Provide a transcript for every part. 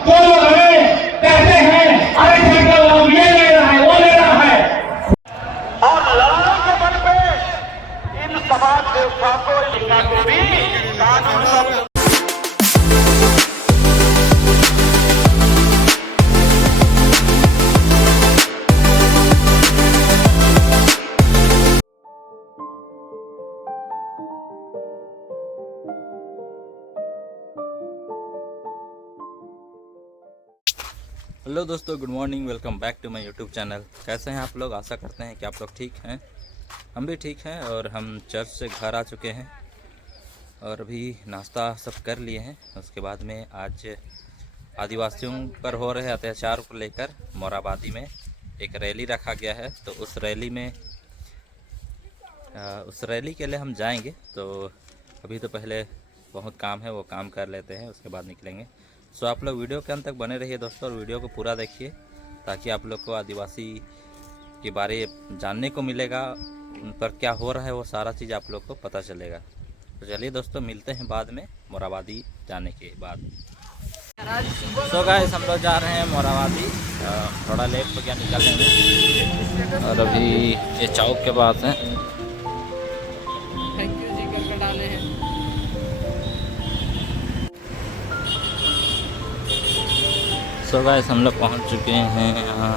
जो लोग हमें कहते हैं आरक्षण का लाभ ये ले रहा है वो ले रहा है, और लड़ाई के बल पे इन समाज व्यवस्था को इनका को भी कानून हेलो दोस्तों, good morning. Welcome back to my YouTube channel. कैसे हैं आप लोग? आशा करते हैं कि आप लोग ठीक हैं। हम भी ठीक हैं और हम चर्च से घर आ चुके हैं और अभी नाश्ता सब कर लिए हैं। उसके बाद में आज आदिवासियों पर हो रहे अत्याचार को लेकर मोराबादी में एक रैली रखा गया है। तो उस रैली के लिए हम जाएंगे। तो अभी तो पहले बहुत काम है, वो काम कर लेते हैं, उसके बाद निकलेंगे। सो आप लोग वीडियो के अंत तक बने रहिए दोस्तों, और वीडियो को पूरा देखिए ताकि आप लोग को आदिवासी के बारे जानने को मिलेगा, उन पर क्या हो रहा है वो सारा चीज़ आप लोग को पता चलेगा। तो चलिए दोस्तों, मिलते हैं बाद में मोराबादी जाने के बाद। सो गाइस, हम लोग जा रहे हैं मोराबादी। थोड़ा लेट हो गया निकलने में और अभी ये चौक के पास हैं। थैंक यू जी करके डाले हैं। सो गाइस, हम लोग पहुंच चुके हैं यहाँ।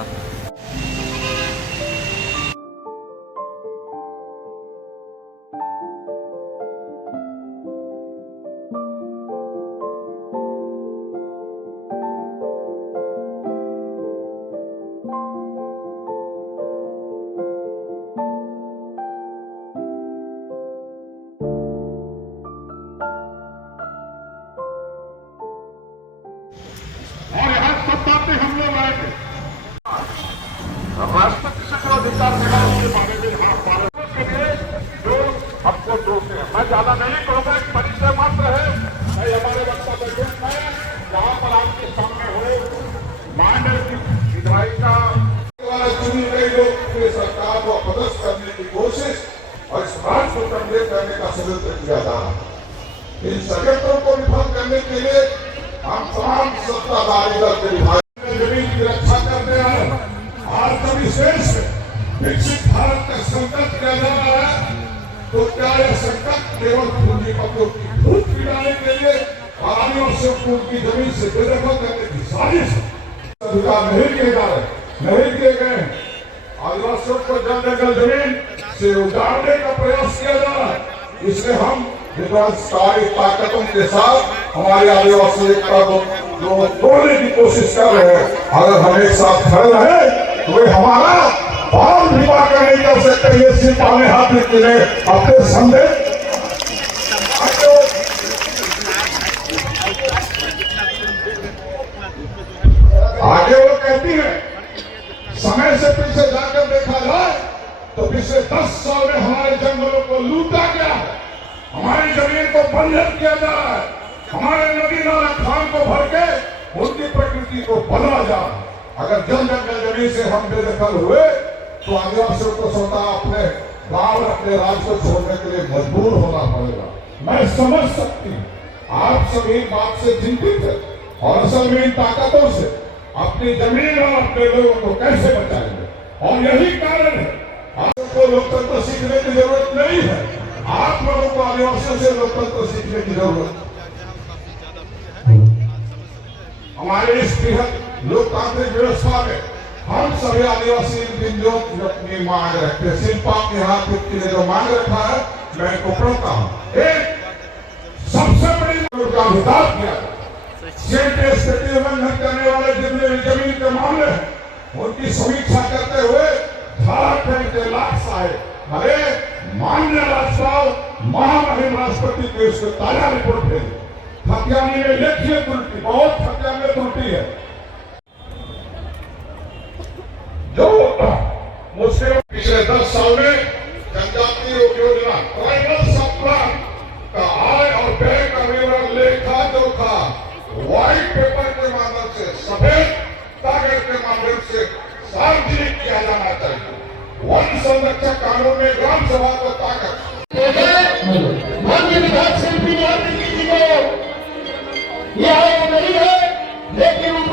और यहाँ सब बातें हम लोग आए थे। राष्ट्रपति से जो अधिकार मिला उसके बारे में यहाँ भारत के लिए जो हमको दोष है, मैं ज्यादा नहीं कहूँगा, एक परिचय मात्र है। मैं हमारे वक्तव्य में जहाँ पर आपके सामने हो मानव की विधायिका द्वारा चुनी गई लोग पूरी सरकार को अपदस्थ करने की कोशिश और इस राज को कमजोर करने का षड्यंत्र किया जा रहा है। इन षड्यंत्रों को विफल करने के लिए हम तमाम सत्ताधारी दल के विभाग जमीन की रक्षा करते हैं। आज जब इस देश में विकसित भारत का संकल्प किया जा रहा है, तो क्या यह संकल्प केवल पूंजीपतियों की भूख पिलाने के लिए आदिवासियों को उनकी जमीन से बेदखल करने की साजिश अधिकार नहीं किए जा रहे, नहीं किए गए। आदिवासियों को जंगल जमीन से उजाड़ने का प्रयास किया जा रहा है। इसलिए हम विध्वंसकारी ताकतों के साथ हमारी आदिवासी एकता को जो तोड़ने की कोशिश कर रहे हैं, अगर हम एक साथ खड़े रहे तो वे हमारा बाल विवाह का नहीं कर सकते। ये सिर्फ हमें हाथ में मिले अपने संदेश आगे वो कहती है, समय से पीछे जाकर देखा जाए तो पिछले 10 साल में हमारे जंगलों को लूटा गया है, हमारी जमीन को बंजर किया जा रहा है, हमारे नदी नाला खान को भर के उनकी प्रकृति को बदला जा रहा है। अगर जंगल जमीन से हम बेदखल हुए तो आदिवासियों को स्वतः अपने गांव अपने राज्य को छोड़ने के लिए मजबूर होना पड़ेगा। मैं समझ सकती हूँ आप सभी बात से चिंतित है और असल में इन ताकतों से अपनी जमीन और अपने लोगों को कैसे बचाएंगे। और यही कारण है आपको लोकतंत्र सीखने की जरूरत नहीं है, आप लोगों को आदिवासियों से लोकतंत्र सीखने की जरूरत। हमारे इस बृहद लोकतांत्रिक व्यवस्था में हम सभी आदिवासी बिंदुओं की अपनी मांग रखते हैं। शिल्पा के हाथ ने जो मांग रखा है, मैं इनको पढ़ता हूँ। एक सबसे बड़ी का विकास किया, स्थिति उल्लंघन करने वाले जितने भी जमीन के मामले हैं उनकी समीक्षा करते हुए झारखंड के लाख साहेब अरे माननीय राज्यपाल महामहिम राष्ट्रपति के उसके ताजा रिपोर्ट भेजी। खतियानी में लिखिए त्रुटि, बहुत खतियान में त्रुटि है। जो मुस्लिम पिछले 10 साल में जनजाति योजना ट्राइबल सब प्लान का आय और व्यय का विवरण लेखा जोखा व्हाइट पेपर के माध्यम से, सफेद कागज के माध्यम से सार्वजनिक किया जाना चाहिए। वन संरक्षण कानून में ग्राम सभा को ताकत माननीय विधायक शिल्पी जी को यह नहीं है, लेकिन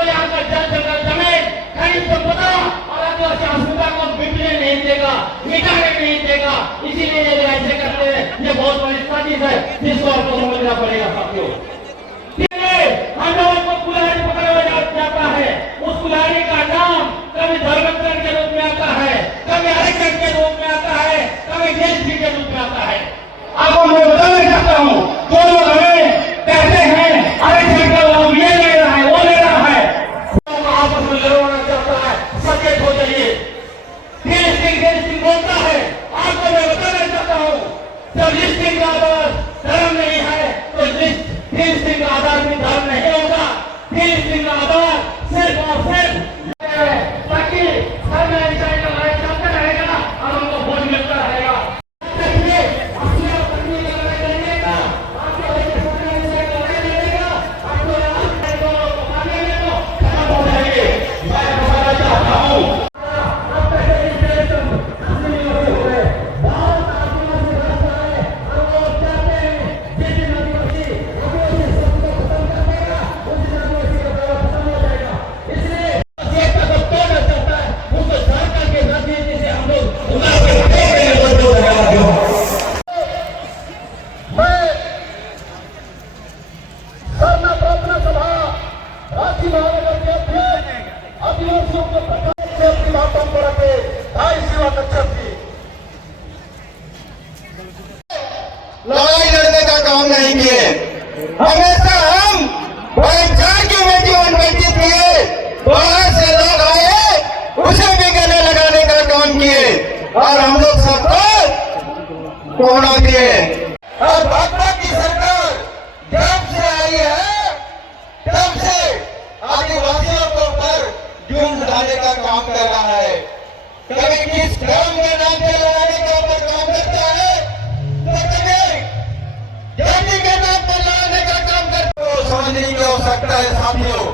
तो यहाँ का जल जंगल जमीन खनिज संपदा और आदिवासी अस्मिता को मिटने नहीं देगा, मिटाने नहीं देगा। इसीलिए ये ऐसे करते हैं। ये बहुत बड़ी साजिश है जिसको आपको समझना पड़ेगा साथियों। हम लोगों को कुल्हाड़ी पकड़ा जाता है। उस कुल्हाड़ी का नाम कभी धर्मांतरण के रूप में आता है, कभी आरक्षण के रूप में आता है, कभी जीएसटी के रूप में आता है। आपको मैं बताना चाहता हूँ, जो लोग हमें कहते हैं आरक्षण का लाभ ये ले रहा है, वो ले रहा है, आपस में लड़वाना चाहता है, सचेत हो जाइए। देश बोलता है, आपको मैं बताना चाहता हूँ, जब लिस्टिंग का आधार धर्म नहीं है तो लिस्टिंग का आधार भी धर्म नहीं होगा। लिस्टिंग का आधार सिर्फ और सिर्फ ताकि हर में ऐसा चलता रहेगा और हमको वोट मिलता रहेगा। लड़ाई लड़ने का काम नहीं किए, हमेशा हम भाईचारे के में जीवन व्यतीत किए। बाहर से लोग आए उसे भी गले लगाने का काम किए और हम लोग सबको कोड़ा दिए। और भाजपा की सरकार जब से आई है तब से आदिवासियों के ऊपर जुल्म ढाने का काम कर रहा है। कभी किस धर्म के नाम से लड़ाने के ऊपर काम करता है तो कभी जाति के नाम पर लड़ाने का काम करता है। समझने की आवश्यकता है साथियों।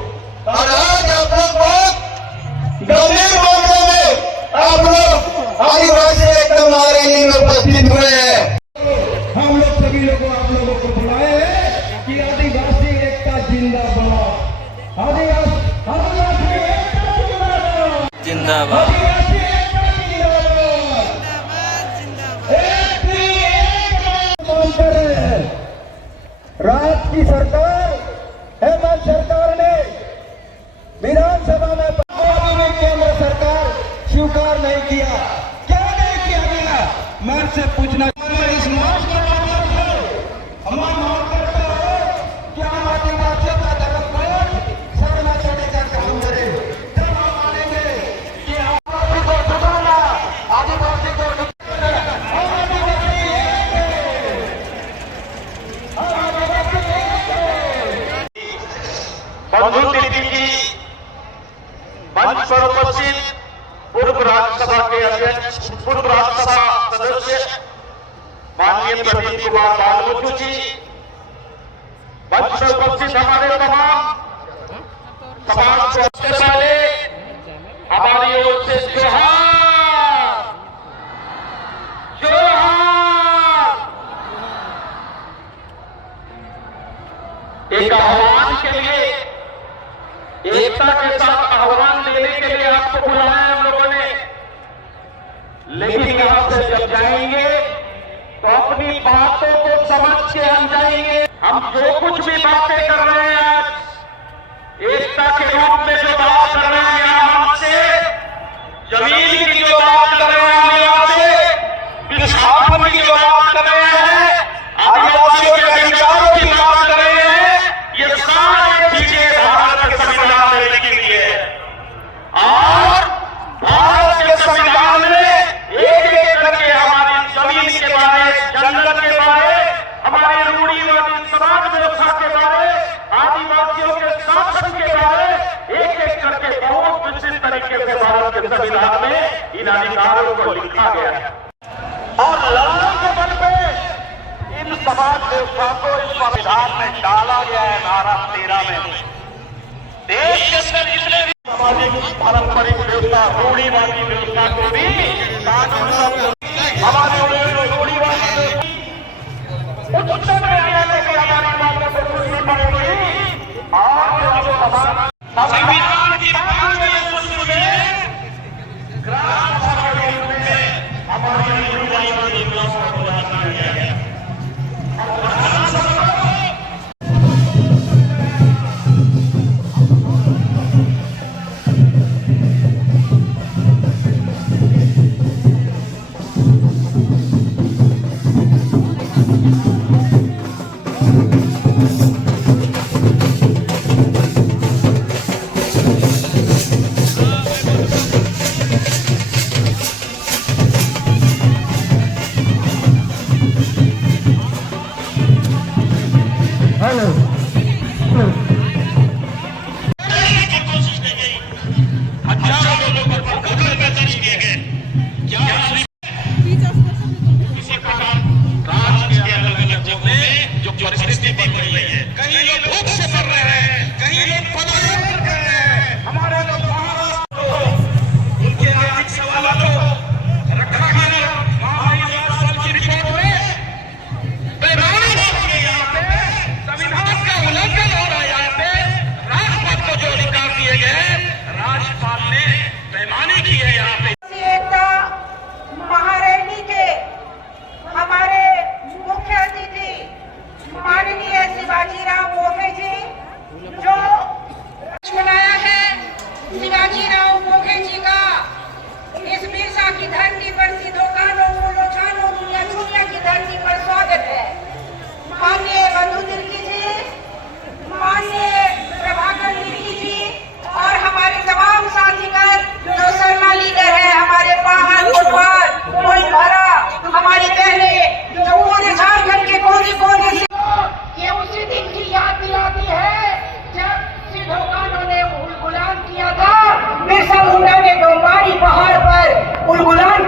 और आज आप लोग बहुत गंभीर मामलों में आप लोग आदिवासी एकदम रैली में उपस्थित हुए हैं। हम लोग सभी लोगों आप लोगों को बुलाए हैं कि आदिवासी एकता जिंदाबाद, आदिवासी एकता जिंदाबाद, जिंदाबाद। रात की सरकार, हेमंत सरकार ने विधानसभा में केंद्र सरकार स्वीकार नहीं किया। क्या नहीं किया गया? मैं से पूछना इस मार्च का हमारा मांग करता है कि हम आदिवासियों का धर्म शरण चढ़ने का काम करें। जब हम मानेंगे कि आदिवासी को सुधारना, आदिवासी को बंधु दीदी जी मंच पर उपस्थित पूर्व राज्यसभा के अध्यक्ष, पूर्व राज्यसभा सदस्य माननीय प्रदीप कुमार बालमुचु जी, मंच पर उपस्थित हमारे तमाम समाज को वाले हमारी ओर से जोहार जोहार। एक आह्वान के लिए, एकता के साथ आह्वान देने के लिए आपको बुलाया हम लोगों ने। लेकिन यहां से जब जाएंगे तो अपनी बातों को समझ के हम जाएंगे। हम जो कुछ भी बातें कर रहे हैं आज एकता के रूप में जो बात कर रहे हैं हमसे, जमीन की जो बात कर रहे हैं यहाँ से, विस्थापन की जो बात कर रहे हैं, आदिवासियों के अधिकारों की बात कर रहे हैं, ये सारे चीजें भारत के संविधान में लिखी हुई है। और भारत के संविधान में एक एक करके हमारी जमीन के बारे, जंगल के बारे, हमारे रूढ़िवादी समाज व्यवस्था के बारे, आदिवासियों के शासन के बारे एक एक करके बहुत विस्तृत तरीके से भारत के संविधान में इन अधिकारों को लिखा गया है। और लड़ाई के बल पे इन समाज व्यवस्था को इस संविधान में डाला गया है। धारा 13 में देश के अंदर जितने भी सामाजिक पारंपरिक व्यवस्था, रूढ़िवादी व्यवस्था को भी हमारे रूढ़िवादी उच्चतम न्यायालय की हमारी बातों को सुननी पड़ेगी। और जो समाज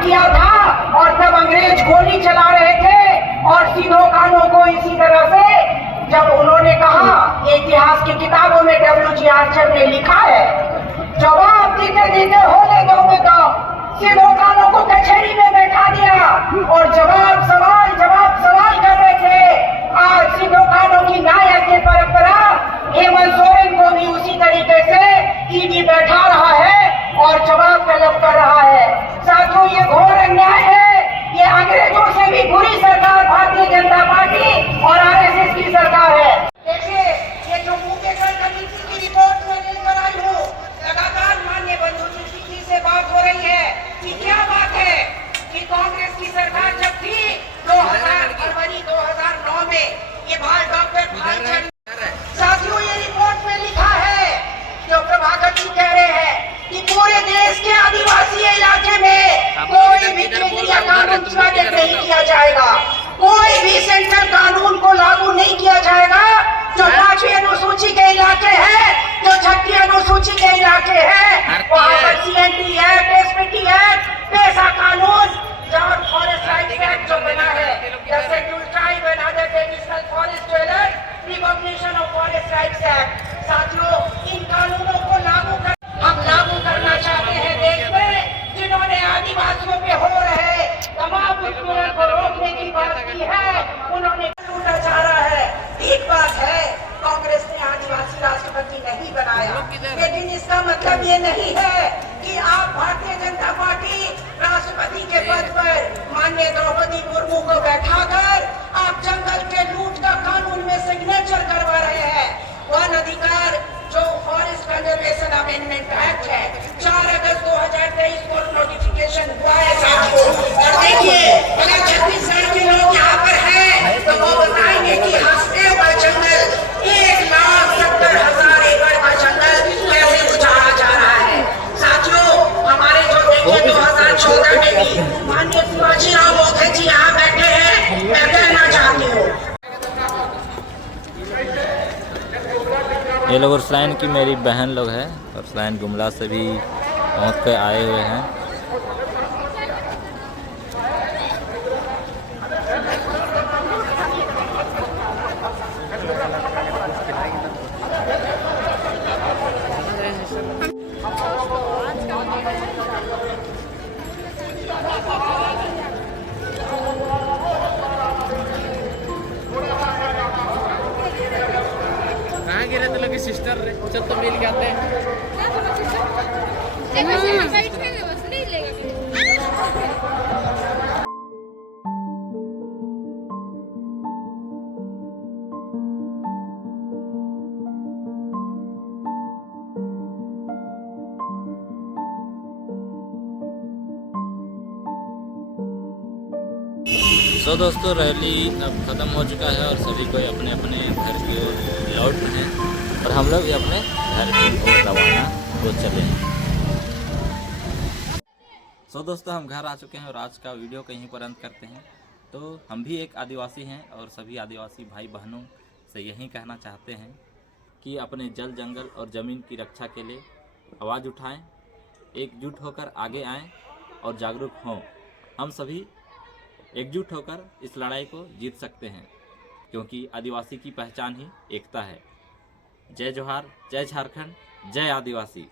किया था और तब अंग्रेज गोली चला रहे थे और सीधो कानों को इसी तरह से जब उन्होंने कहा, इतिहास की किताबों में W.G. आर्चर ने लिखा है, जवाब देते देते होने दो में तो सीधो कानों को कचहरी में बैठा दिया और जवाब सवाल कर रहे थे। आज सीधो कानों की न्याय की परंपरा हेमंत सोरेन को भी उसी तरीके से ईडी बैठा रहा है और जवाब तलब कर रहा है। साथियों, ये घोर अन्याय है। ये अंग्रेजों से भी बुरी सरकार भारतीय जनता पार्टी और RSS की सरकार है। देखिए, ये जो मुकेकर कमेटी की रिपोर्ट में लेकर आई हूँ, लगातार माननीय बंधु जी से बात हो रही है कि क्या बात है कि कांग्रेस की सरकार जब थी 2000 फरवरी 2009 में ये डॉक्टर साथियों, ये रिपोर्ट में लिखा है, जो प्रभाकर जी कह रहे हैं कि पूरे देश के आदिवासी इलाके में कोई भी केंद्रीय कानून प्रभावित नहीं किया जाएगा, कोई भी सेंट्रल कानून को लागू नहीं किया जाएगा। जो 5वीं अनुसूची के इलाके हैं, जो 6वीं अनुसूची के इलाके हैं, वहाँ पर CNT एक्ट, SPT एक्ट, पेशा कानून और फॉरेस्ट राइट्स एक्ट जो बना है, the scheduled tribe and other traditional forest dwellers recognition of forest rights act. साथियों, इन कानूनों को हम लागू करना चाहते हैं देश में, जिन्होंने आदिवासियों पे हो रहे तमाम उत्पीड़न को रोकने की बात की है, उन्होंने लूटा जा रहा है। ठीक बात है, कांग्रेस ने आदिवासी राष्ट्रपति नहीं बनाया, लेकिन इसका मतलब ये नहीं है कि आप भारतीय जनता पार्टी राष्ट्रपति के पद पर माननीय द्रौपदी मुर्मू को बैठाकर आप जंगल के लूट का कानून में सिग्नेचर करवा रहे हैं। वन अधिकार जो फॉरेस्ट कंजर्वेशन अमेंडमेंट एक्ट है, 4 अगस्त 2023 को नोटिफिकेशन हुआ है साथियों। और देखिए, अगर छत्तीसगढ़ के लोग यहाँ पर हैं तो वो बताएंगे कि हंसदेव का जंगल 1,70,000 एकड़ का जंगल कैसे बुझाया जा रहा है। साथियों, हमारे जो देखिए 2014 में भी माननीय शिवाजीराव मुखर्जी यहाँ बैठे हैं, मैं कहना चाहती हूँ ये लोग उर्सलाइन की मेरी बहन लोग हैं, उर्सलाइन गुमला से भी पहुँच कर आए हुए हैं। सिस्टर चल तो मिल के आते हैं। तो दोस्तों, रैली अब ख़त्म हो चुका है और सभी कोई अपने अपने घर की ओर लौट रहे हैं और हम लोग भी अपने घर की ओर रवाना हो चले हैं। सो दोस्तों, हम घर आ चुके हैं और आज का वीडियो कहीं पर अंत करते हैं। तो हम भी एक आदिवासी हैं और सभी आदिवासी भाई बहनों से यही कहना चाहते हैं कि अपने जल जंगल और ज़मीन की रक्षा के लिए आवाज़ उठाएं, एकजुट होकर आगे आएं और जागरूक हों। हम सभी एकजुट होकर इस लड़ाई को जीत सकते हैं, क्योंकि आदिवासी की पहचान ही एकता है। जय जोहार, जय झारखंड, जय आदिवासी।